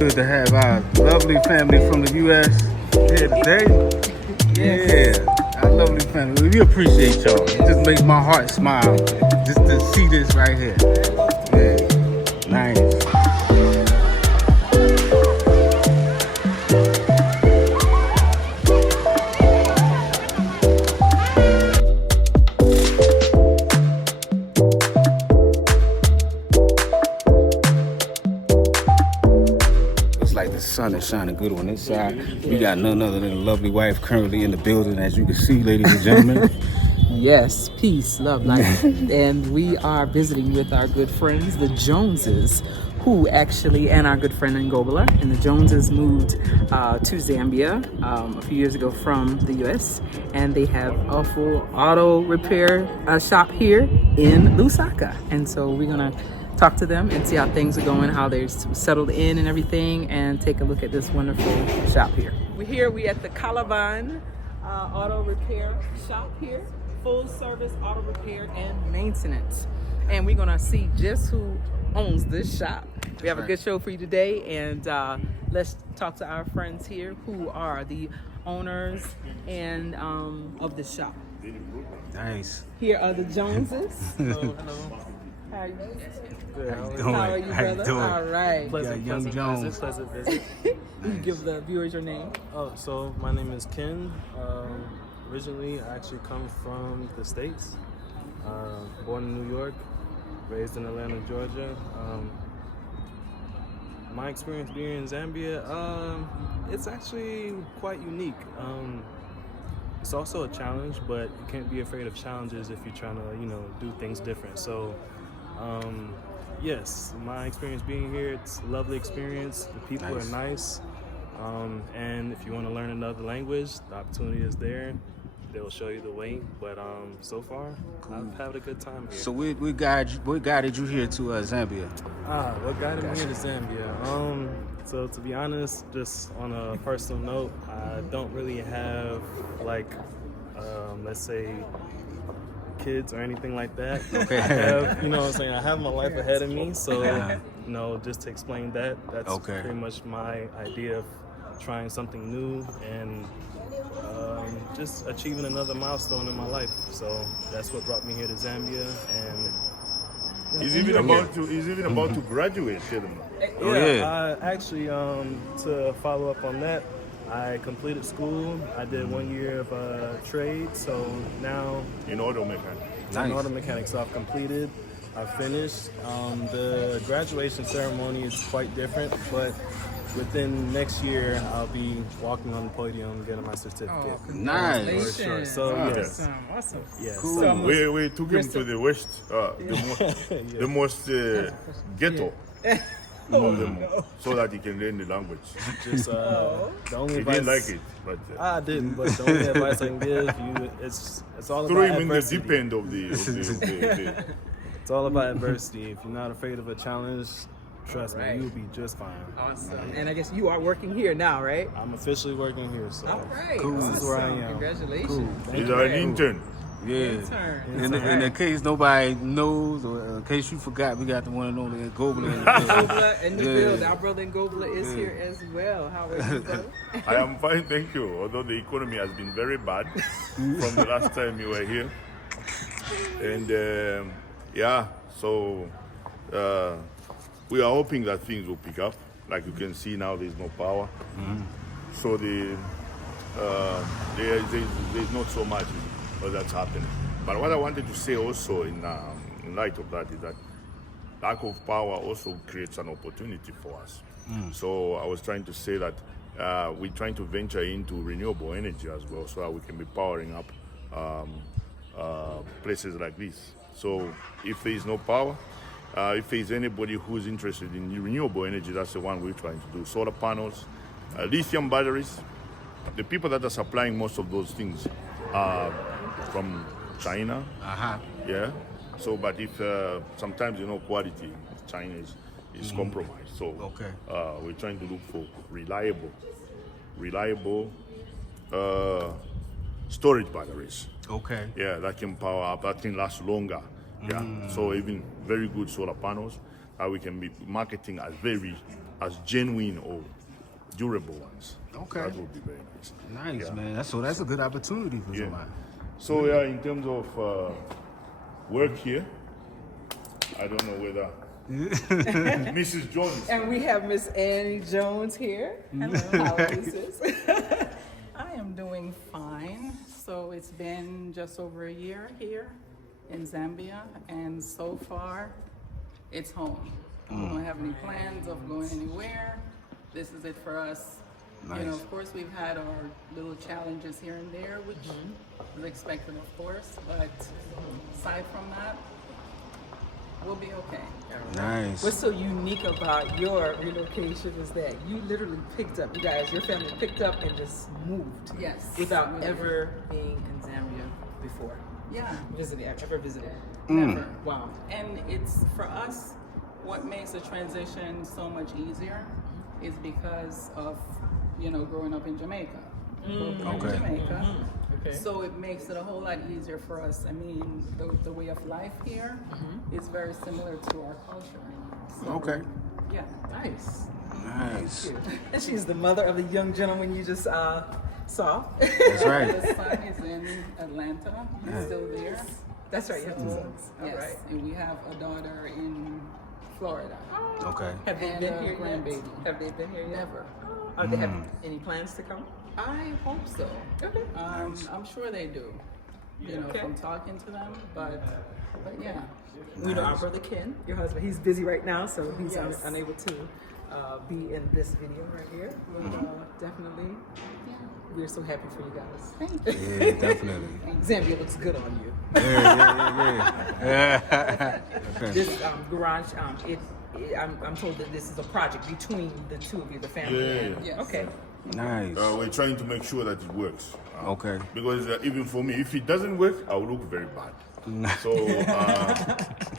Good to have our lovely family from the U.S. here today. Yeah, our lovely family. We appreciate y'all. It just makes my heart smile just to see this right here. Yeah, nice. Like the sun is shining good on this side. We got none other than a lovely wife currently in the building, as you can see, ladies and gentlemen. Yes, peace, love, life. And we are visiting with our good friends, the Joneses, who actually, and our good friend Ngobola. And the Joneses moved to Zambia a few years ago from the US. And they have a full auto repair shop here in Lusaka. And so we're going to talk to them and see how things are going, how they're settled in and everything, and take a look at this wonderful shop here. We're at the Calaban auto repair shop here, full service auto repair and maintenance. And we're gonna see just who owns this shop. We have a good show for you today, and let's talk to our friends here who are the owners and of the shop. Nice. Here are the Joneses. Hello. How are you? Good. How are you, brother? All right. Pleasant visit. You give the viewers your name. Oh, so my name is Ken. Originally, I actually come from the States. Born in New York, raised in Atlanta, Georgia. My experience being in Zambia, it's actually quite unique. It's also a challenge, but you can't be afraid of challenges if you're trying to, do things different. So, yes, my experience being here, it's a lovely experience. The people are nice. And if you want to learn another language, the opportunity is there. They'll show you the way. But so far, I've had a good time here. So what guided you here to Zambia? What guided me here to Zambia? So to be honest, just on a personal note, I don't really have let's say, kids or anything like that. Okay. I have, I have my life ahead of me. So, just to explain that, that's pretty much my idea of trying something new and just achieving another milestone in my life. So that's what brought me here to Zambia. And he's even about to graduate. Actually, to follow up on that, I completed school. I did 1 year of trade, so now in auto mechanics. In auto mechanics, so I've completed. I've finished. The graduation ceremony is quite different, but within next year, I'll be walking on the podium getting my certificate. Oh, nice. Sure. So yes. Awesome. Yes. Cool. So, We took him to the west, the most ghetto. So that he can learn the language. just the only He advice didn't like it, but I didn't, but the only advice I can give you, it's all threw about him in the adversity. deep end of the It's all about adversity. If you're not afraid of a challenge, trust me, you'll be just fine. Awesome. And I guess you are working here now, right? I'm officially working here, so All right. Cool. this is where I am. Congratulations. He's an intern. Yeah. Intern. In case nobody knows, or in case you forgot, we got the one and only Ngobola. Ngobla in the building. Our brother Ngobla is here as well. How are you, brother? I am fine, thank you. Although the economy has been very bad from the last time you were here. And so we are hoping that things will pick up. Like you can see now, there's no power. So there's not so much that's happening. But what I wanted to say also in light of that is that lack of power also creates an opportunity for us. So I was trying to say that we're trying to venture into renewable energy as well, so that we can be powering up places like this. So if there is no power, if there is anybody who's interested in renewable energy, that's the one we're trying to do. Solar panels, lithium batteries. The people that are supplying most of those things are from China. Yeah. So, but if sometimes quality of China is compromised. So we're trying to look for reliable storage batteries. Yeah, that can power up, that can last longer. Yeah. So even very good solar panels we can be marketing as very as genuine or durable ones. Okay. That would be very nice. Nice, Yeah. man. That's a good opportunity for somebody. So yeah, in terms of work here, I don't know whether Mrs. Jones. And we have Miss Annie Jones here. Hello, how are you, sis? I am doing fine. So it's been just over a year here in Zambia, and so far it's home. We don't have any plans of going anywhere. This is it for us. You know, Nice. of course, we've had our little challenges here and there, which is expected, of course, but aside from that, we'll be okay. Nice. What's so unique about your relocation is that you literally picked up, your family picked up and just moved. Yes. Without really. ever being in Zambia before. Yeah. Ever visited. Never. Wow. And it's for us, what makes the transition so much easier is because of, you know, growing up in Jamaica. We're from Okay. Jamaica. Okay. So it makes it a whole lot easier for us. I mean, the way of life here is very similar to our culture. So, Okay. Yeah. Nice. Nice. And she's the mother of the young gentleman you just saw. That's right. The son is in Atlanta. He's still there. That's right, you have two sons. Yes. All right. And we have a daughter in Florida. Okay. Have they And been a here yet? grandbaby. Have they been here yet? Never. Are they have any plans to come? I hope so. Okay. I'm sure they do. You know, Okay. from talking to them, but yeah. We know our brother Ken, your husband, he's busy right now, so he's Yes. unable to be in this video right here. But definitely, we're so happy for you guys. Thank you. Yeah, definitely. Zambia looks good on you. Yeah. This garage, I'm told that this is a project between the two of you, the family. Yeah. and- Yes. Okay. Nice. We're trying to make sure that it works. Okay. Because even for me, if it doesn't work, I'll look very bad. So,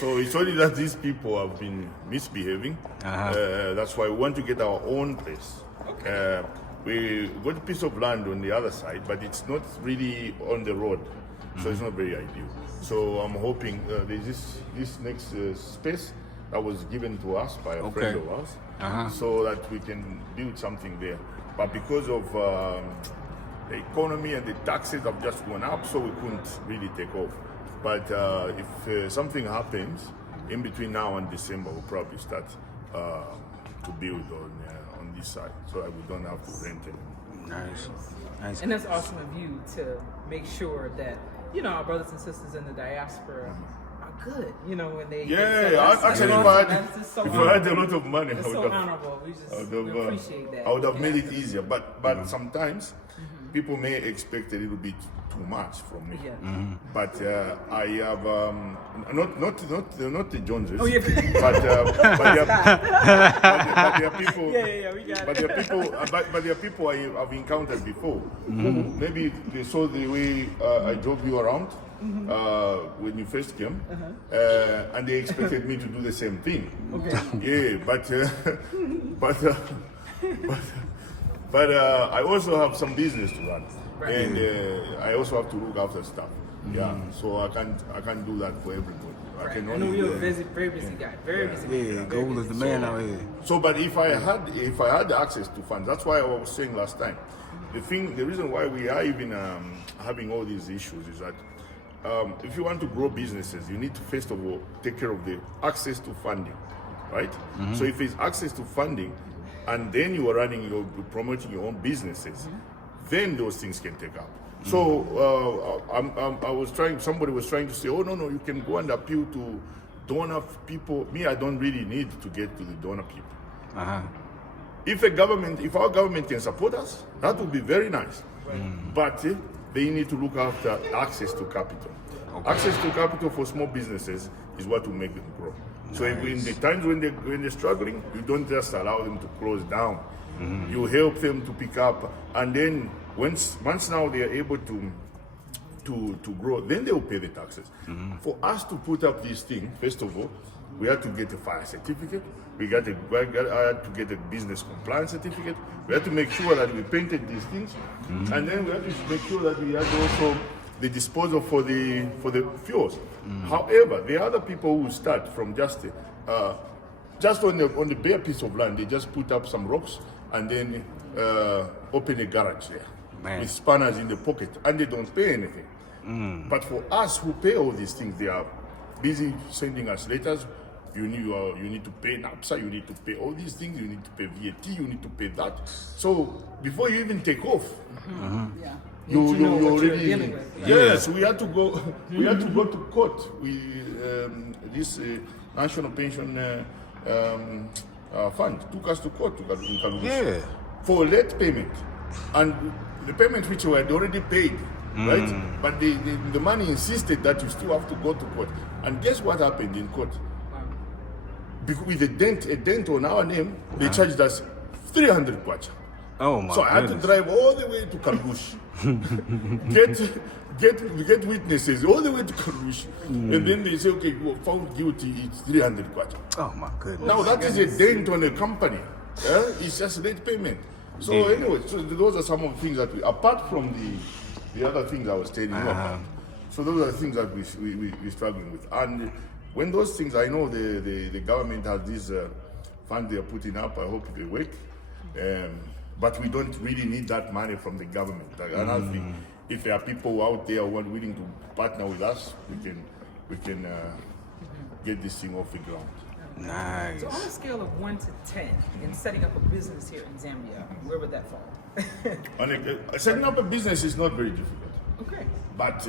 so it's only that these people have been misbehaving. That's why we want to get our own place. We got a piece of land on the other side, but it's not really on the road, so it's not very ideal. So I'm hoping there's this next space that was given to us by a friend of ours, so that we can build something there. But because of the economy and the taxes have just gone up, so we couldn't really take off. But if something happens in between now and December, we'll probably start to build on this side, so that we don't have to rent anymore. Nice. Nice. And that's awesome of you to make sure that, you know, our brothers and sisters in the diaspora are good, you know, when they Actually, if I had a lot of money, I It's would so have, honorable. We just I would we have, appreciate that. I would have made it easier. But sometimes people may expect a little bit too much from me. Yeah. But I have not the Joneses. Oh, yeah. But there are people. Yeah, we got But it. there are people. But there are people I have encountered before. Maybe they saw the way I drove you around when you first came, and they expected me to do the same thing. Yeah, but I also have some business to run, and I also have to look after stuff. Yeah, so I can't do that for everybody. I can I know only you're a very busy guy. Very busy guy. Yeah, Gold is the man out here. So, but if I had access to funds, that's why I was saying last time. The reason why we are even having all these issues is that if you want to grow businesses, you need to first of all take care of the access to funding, right? So if it's access to funding, and then you are promoting your own businesses, then those things can take up. So somebody was trying to say, oh no, you can go and appeal to donor people. Me, I don't really need to get to the donor people. If our government can support us, that would be very nice. But they need to look after access to capital. Access to capital for small businesses is what will make them grow. So in the times when they're struggling, you don't just allow them to close down. You help them to pick up, and then once now they are able to grow, then they will pay the taxes. For us to put up this thing, first of all, we had to get a fire certificate. We had to get a business compliance certificate. We had to make sure that we painted these things, and then we had to make sure that we had also the disposal for the fuels. However, there are other people who start from just just on the bare piece of land, they just put up some rocks and then open a garage there. Man. With spanners in the pocket, and they don't pay anything. But for us who pay all these things, they are busy sending us letters. You need to pay NAPSA, you need to pay all these things, you need to pay VAT, you need to pay that. So before you even take off, Yeah. you know what you're already dealing with. yes. We had to go. We had to go to court. This national pension fund took us to court in Kalugush Yeah. for late payment, and the payment which we had already paid, right? But the money insisted that you still have to go to court. And guess what happened in court? Because with a dent on our name, they charged us 300 kwacha. Oh my So I had to goodness. drive all the way to Kalugush, get witnesses all the way to Kalugush, and then they say, okay, you were found guilty. It's 300 kwacha. Oh my goodness. Now that is a dent on a company. It's just late payment. So anyway, so those are some of the things that we, apart from the other things I was telling you about. So those are the things that we're struggling with. And when those things, I know the government has this fund they are putting up. I hope they work. But we don't really need that money from the government. Another thing, if there are people out there who are willing to partner with us, we can get this thing off the ground. Nice. So on a scale of 1 to 10, in setting up a business here in Zambia, where would that fall? Setting up a business is not very difficult. Okay. But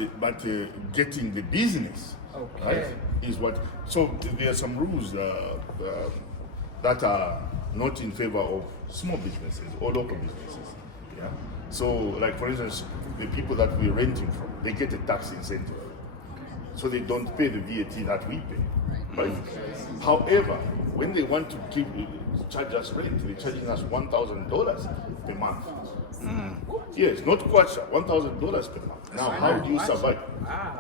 getting the business right is what. So there are some rules that are not in favor of small businesses or local businesses. Yeah. So, like for instance, the people that we're renting from, they get a tax incentive, so they don't pay the VAT that we pay. Right. However, when they want to charge us rent, they're charging us $1,000 per month. Yes, not kwacha, $1,000 per month. Now, how do you survive?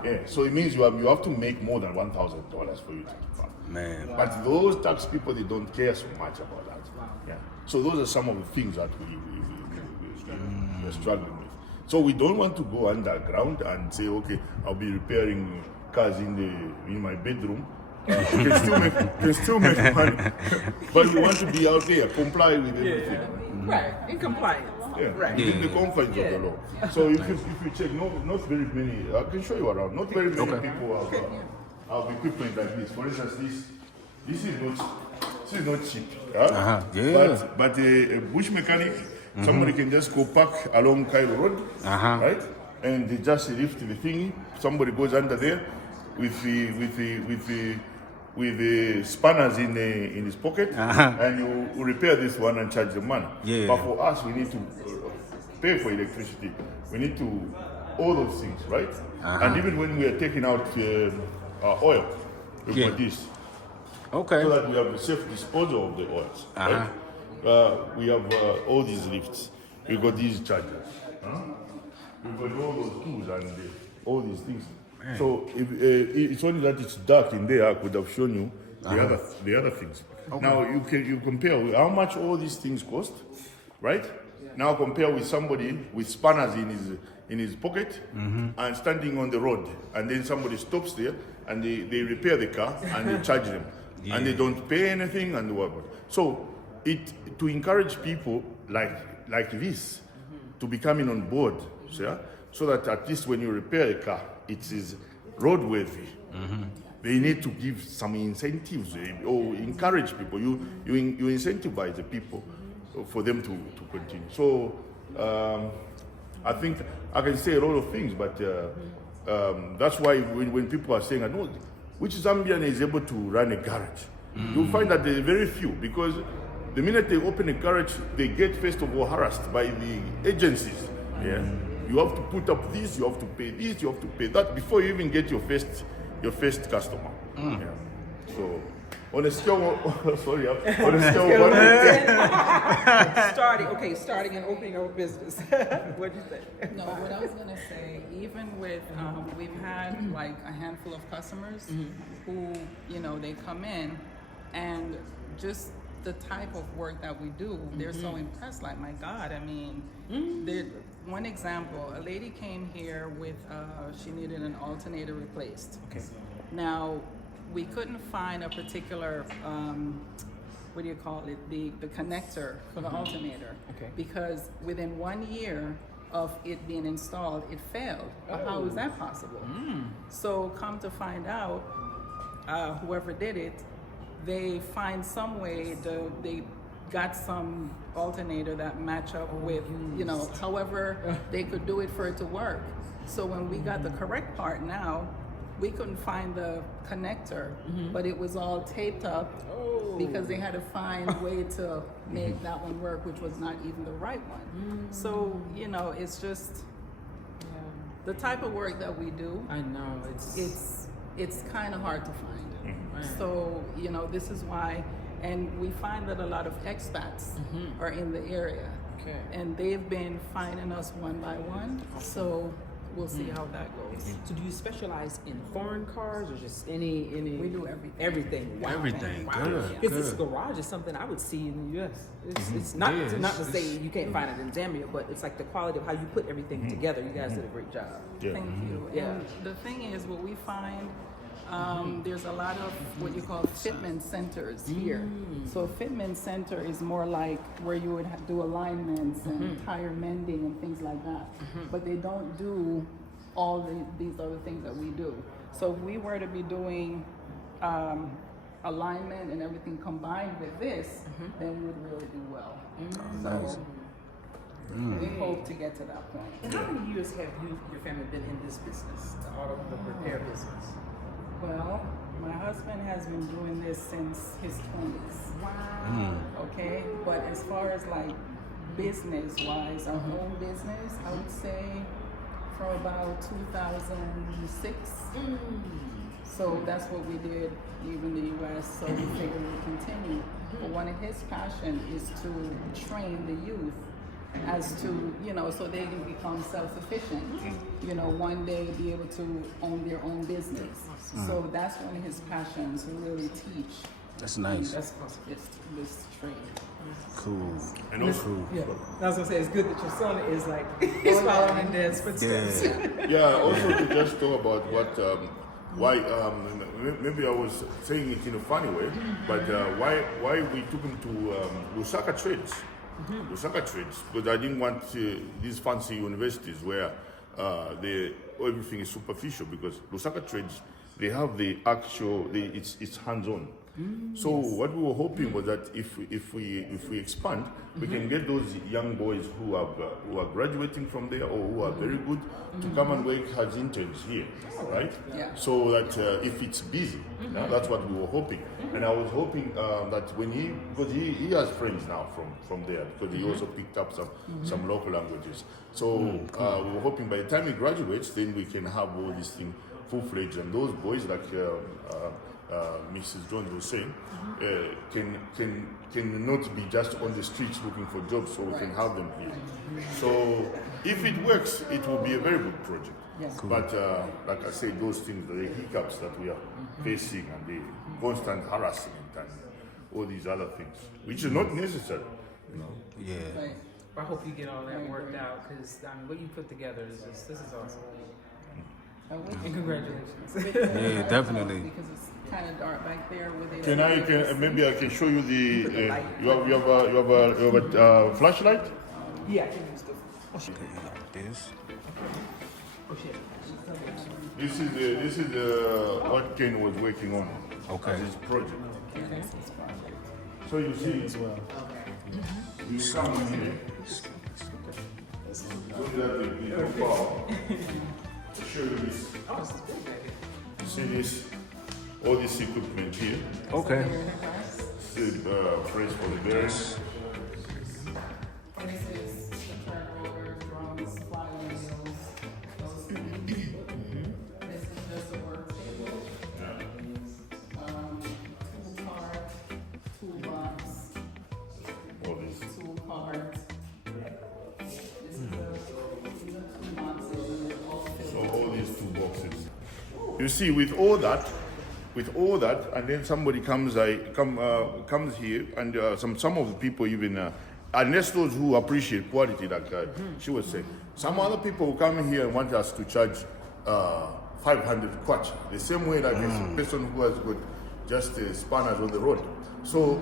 Yeah, so it means you have to make more than $1,000 for you to keep up. Man. But those tax people, they don't care so much about that. Yeah. So those are some of the things that we're struggling with. So we don't want to go underground and say, okay, I'll be repairing cars in my bedroom. Can still make money, but we want to be out there, comply with everything. Right, in compliance. Yeah, Right. within the confines of the law. So if you check, not very many. I can show you around. Not very many people have equipment like this. For instance, this is not cheap. Yeah. But a bush mechanic, somebody can just go park along Cairo Road, right? And they just lift the thingy. Somebody goes under there with the spanners in his pocket, and you repair this one and charge the money. Yeah. But for us, we need to pay for electricity. We need to all those things, right? And even when we are taking out oil, we got this, Okay. so that we have a safe disposal of the oils. Right? We have all these lifts. We got these chargers. We got all those tools and all these things. So if, it's only that it's dark in there. I could have shown you the other things. Now you compare with how much all these things cost, right? Now compare with somebody with spanners in his pocket and standing on the road, and then somebody stops there and they repair the car and they charge them, and they don't pay anything and what. So to encourage people like this to be coming on board, so that at least when you repair a car, it is roadworthy. They need to give some incentives or encourage people. You incentivize the people for them to continue. So I think I can say a lot of things, but that's why when people are saying, "No, which Zambian is able to run a garage?" You'll find that there are very few, because the minute they open a garage, they get first of all harassed by the agencies. Yeah. You have to put up this, you have to pay this, you have to pay that before you even get your first customer. Yeah. So on a scale of, on a scale of 1 to 10. starting and opening a business. What do you think? No, what I was gonna say, even with we've had like a handful of customers who, they come in and just the type of work that we do, they're so impressed. Like, my God, I mean, one example, a lady came here with, she needed an alternator replaced. Okay. Now, we couldn't find a particular what do you call it, the connector for the alternator. Okay. Because within 1 year of it being installed, it failed. How is that possible? So come to find out, whoever did it, they find some way they got some alternator that match up with, you know, however they could do it for it to work. So when we got the correct part now, we couldn't find the connector, but it was all taped up because they had to find a way to make that one work, which was not even the right one. So, you know, it's just the type of work that we do. I know It's kind of hard to find. So, you know, this is why, and we find that a lot of expats are in the area. Okay. And they've been finding us one by one. So we'll see how that goes. So do you specialize in foreign cars or just any? We do everything. Everything. Wow. Everything. Wow. Good, Because this good. garage is something I would see in the U.S. It's not Yeah, not to it's- say you can't find it in Zambia, but it's like the quality of how you put everything together. You guys did a great job. Thank you. Yeah. And the thing is, what we find, there's a lot of what you call fitment centers here. So a fitment center is more like where you would do alignments and tire mending and things like that. But they don't do all these other things that we do. So if we were to be doing alignment and everything combined with this, then we would really do well. So we hope to get to that point. How many years have your family been in this business, the auto repair business? Well, my husband has been doing this since his 20s. Wow. Okay, but as far as like business-wise, our own business, I would say from about 2006. So that's what we did leaving the U.S. So we figured we'd continue. But one of his passion is to train the youth as to, you know, so they can become self-sufficient. You know, one day be able to own their own business. So that's one of his passions, to really teach. That's nice. That's this training. Cool. And also, Yeah. I was gonna say it's good that your son is like he's following in Dad's footsteps. yeah, also to just talk about what, why, maybe I was saying it in a funny way, but why we took him to Lusaka Trades. Lusaka Trades, because I didn't want these fancy universities where everything is superficial, because Lusaka Trades, they have the actual, it's hands-on. So what we were hoping was that if we expand, we can get those young boys who are graduating from there or who are very good to come and work as interns here, right? Yeah. So that if it's busy, that's what we were hoping. And I was hoping that when because he has friends now from there, because he also picked up some local languages. So we were hoping by the time he graduates, then we can have all these things full-fledged, and those boys like Mrs. Jones was saying, can not be just on the streets looking for jobs, so we can have them here. So if it works, it will be a very good project. Yes. Cool. But like I said, those things, the hiccups that we are facing and the constant harassment and all these other things, which is not necessary. You know? Yeah. Right. I hope you get all that worked out because I mean, what you put together is just this is awesome. And congratulations. Yeah, definitely. Because it's kind of dark back there with it. Maybe I can show you the you have a flashlight. Yeah, I can use the. This. Oh shit. This is what Ken was working on. Okay. As his project. Okay. So you see as well. You come here. Look at the power. Show you this. Oh, this is big back here. You see this? All this equipment here. Okay. This is press for the bearings. And this is the turnover, drums, flywheels, those things. This is just a work table. Tool cart, toolbox, All this. tool cart. These are toolboxes and they're all filled. So all these two boxes. You see, with all that, and then somebody comes here, and some of the people even, unless those who appreciate quality, like she was saying, some other people will come here and want us to charge 500 kwacha, the same way like a person who has got just spanners on the road. So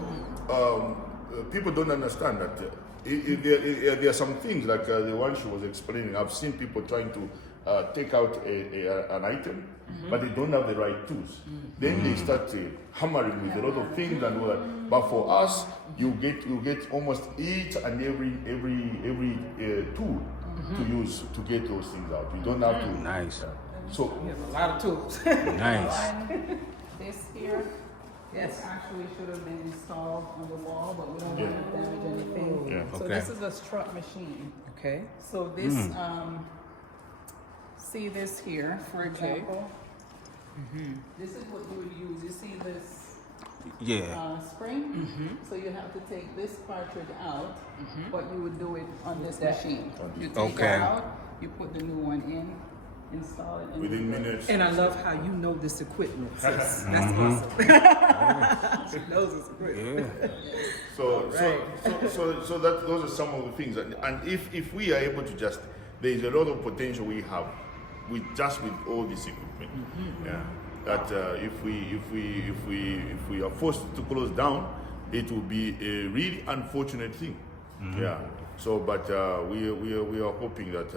people don't understand that there are some things like the one she was explaining. I've seen people trying to take out an item, but they don't have the right tools. Then they start hammering with a lot of things and all that. But for us, you get almost each and every tool to use to get those things out. You don't have to. Nice. So We have a lot of tools. Nice. This here, Yes. actually should have been installed on the wall, but we don't want to damage anything. Yeah. So Okay. this is a strut machine. Okay. So this, see this here, for example. This is what you would use. You see this Yeah. spring? So you have to take this cartridge out, but you would do it on this machine. You take Okay. it out, you put the new one in, install it. within minutes. And I love how you know this equipment, sis. That's awesome. She knows this equipment. Yeah. So those are some of the things, and if we are able to just, there is a lot of potential we have with all this equipment. Yeah, that if we are forced to close down, it will be a really unfortunate thing. Yeah. So, but we are hoping that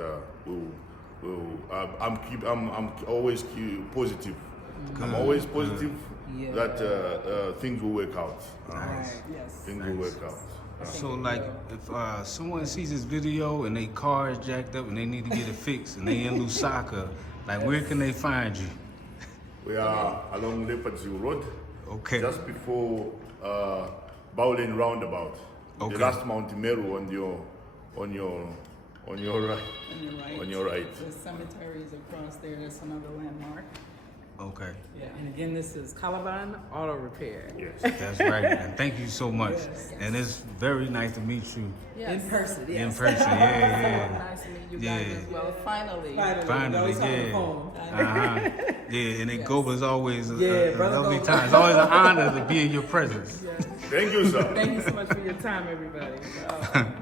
I'm always positive. I'm always positive that things will work out. Yes. Things will work out. So like if someone sees this video and their car is jacked up and they need to get it fixed and they in Lusaka, like where can they find you? We are along Leopardsville Road, Okay. just before Bowling Roundabout. Okay. The last Mount Meru on your right. On your right. On your right. The cemetery is across there. That's another landmark. Okay. Yeah. And again, this is Calaban Auto Repair. Yes. That's right. And thank you so much. And it's very nice to meet you In person, in yes. person. Yeah, Nice to meet you Yeah. guys as well. Finally. yeah. Finally, yeah. Uh-huh. Yeah, and then Goba's always a Brother lovely Goba. time. It's always an honor to be in your presence. Thank you, sir. Thank you so much for your time, everybody.